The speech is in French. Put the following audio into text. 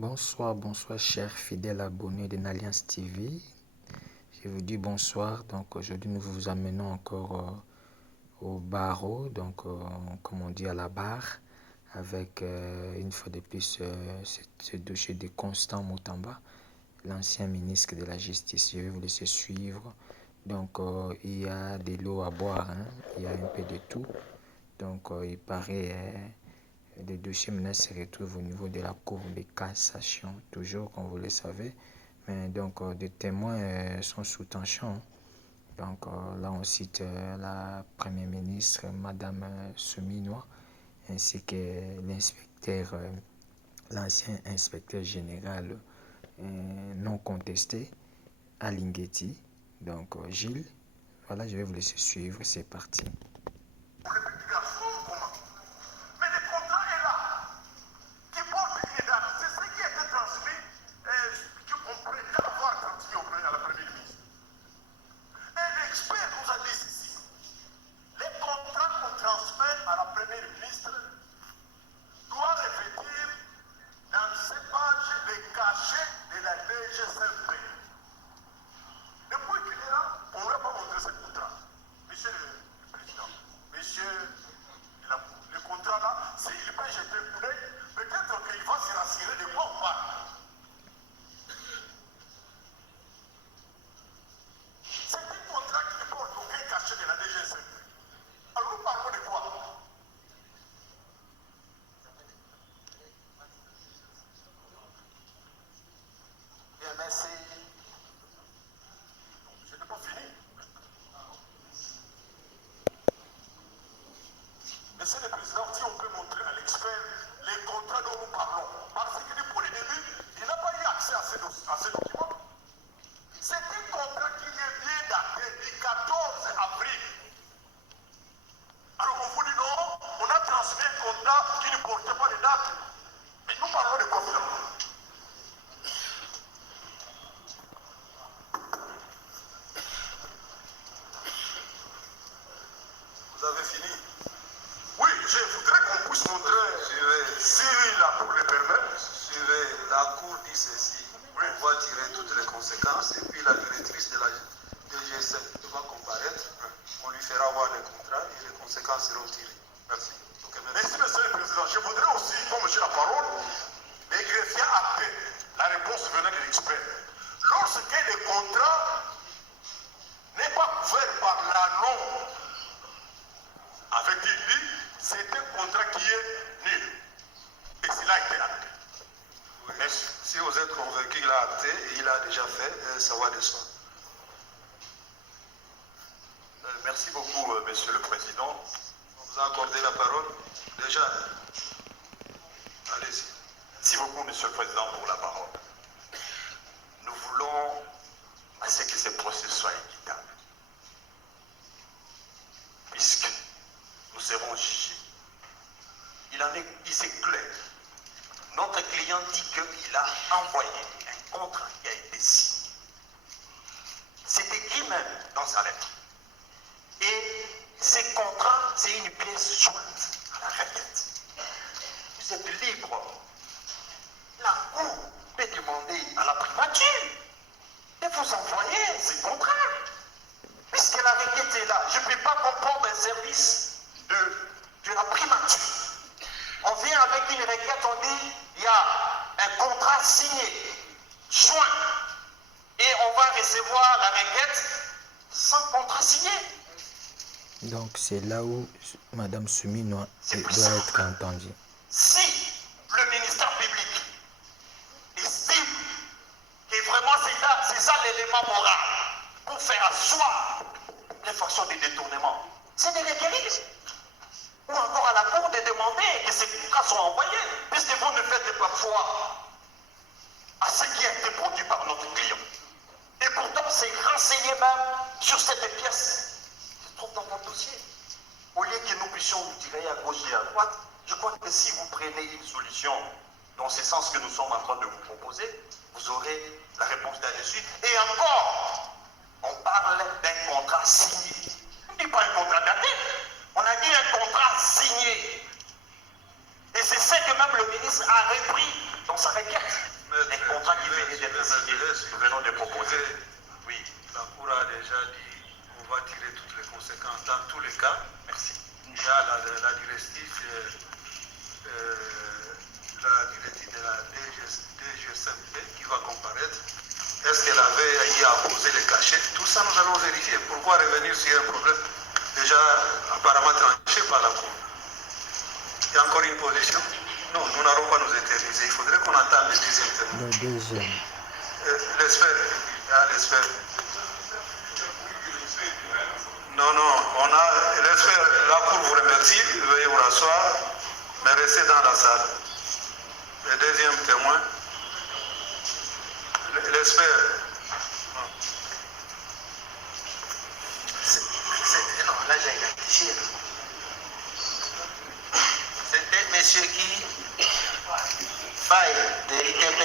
Bonsoir chers fidèles abonnés de l'Alliance TV. Je vous dis bonsoir. Donc aujourd'hui nous vous amenons encore au barreau, comme on dit à la barre, avec une fois de plus ce dossier de Constant Mutamba, l'ancien ministre de la Justice. Je vais vous laisser suivre. Donc il y a de l'eau à boire, hein. Il y a un peu de tout. Donc il paraît... Le dossier maintenant se retrouve au niveau de la Cour de cassation, toujours comme vous le savez. Mais donc des témoins sont sous tension. Donc là on cite la Première ministre, Madame Souminois, ainsi que l'inspecteur, l'ancien inspecteur général non contesté, Alinguetti. Donc Gilles, voilà, je vais vous laisser suivre, c'est parti. Monsieur le Président, si on peut montrer à l'expert les contrats dont nous parlons, parce que pour le début, il n'a pas eu accès à ces documents. C'est un contrat qui est bien daté du 14 avril. Alors on vous dit non, on a transmis un contrat qui ne portait pas de date. Mais nous parlons de quoi finalement? Vous avez fini? Oui, je voudrais qu'on puisse montrer, si la Cour le permet. La Cour dit ceci, oui. On va tirer toutes les conséquences et puis la directrice de la DGSN va comparaître, on lui fera voir les contrats et les conséquences seront tirées. Merci. Merci, Monsieur le Président. Je voudrais aussi, comme j'ai la parole, les greffiers acter la réponse venant de l'expert. Lorsque le contrat n'est pas couvert par la norme, avec dit, c'est un contrat qui est nul. Et cela a été acté. Oui. Merci. Si vous êtes convaincu qu'il a acté et il a déjà fait, ça va de soi. Merci beaucoup, Monsieur le Président. On vous a accordé la parole. Déjà. Allez-y. Merci beaucoup, Monsieur le Président, pour la parole. Nous voulons à ce que ce processus soit équitable. Puisque nous serons jugés. Il c'est clair. Notre client dit qu'il a envoyé un contrat qui a été signé. C'est écrit même dans sa lettre. Et ces contrats, c'est une pièce jointe à la requête. Vous êtes libre. La Cour peut demander à la primature de vous envoyer ces contrats. Puisque la requête est là, je ne peux pas comprendre un service de la primature. On vient avec une requête, on dit, il y a un contrat signé, joint, et on va recevoir la requête sans contrat signé. Donc c'est là où Madame Souminois doit être entendue. Si le ministère public estime que vraiment c'est ça l'élément moral pour faire asseoir les factions de détournement, c'est de requérir. Ou encore à la Cour de demander que ces contrats soient envoyés, puisque vous ne faites pas foi à ce qui a été produit par notre client. Et pourtant, c'est renseigné même sur cette pièce qui se trouve dans votre dossier. Au lieu que nous puissions nous tirer à gauche et à droite, je crois que si vous prenez une solution dans ce sens que nous sommes en train de vous proposer, vous aurez la réponse là-dessus. Et encore, on parle d'un contrat signé. On ne dit pas un contrat daté. On a dit un contrat signé. Et c'est ce que même le ministre a repris Donc ça requiert un contrat qui venait d'être signé. Nous venons de proposer. Oui. La Cour a déjà dit qu'on va tirer toutes les conséquences dans tous les cas. Merci. Il y a la directive de la DGSMP qui va comparaître. Est-ce qu'elle avait y à poser les cachets? Tout ça, nous allons vérifier. Pourquoi revenir sur un problème déjà apparemment tranché par la Cour? Il y a encore une position? Non, nous n'allons pas nous éterniser. Il faudrait qu'on entame le deuxième thème. Le deuxième. L'espère. Non, on a l'espère. La Cour vous remercie. Veuillez vous rasseoir, mais restez dans la salle. Le deuxième témoin. L'espère. Non, là j'ai identifié. C'était monsieur qui? Faille de l'ITP.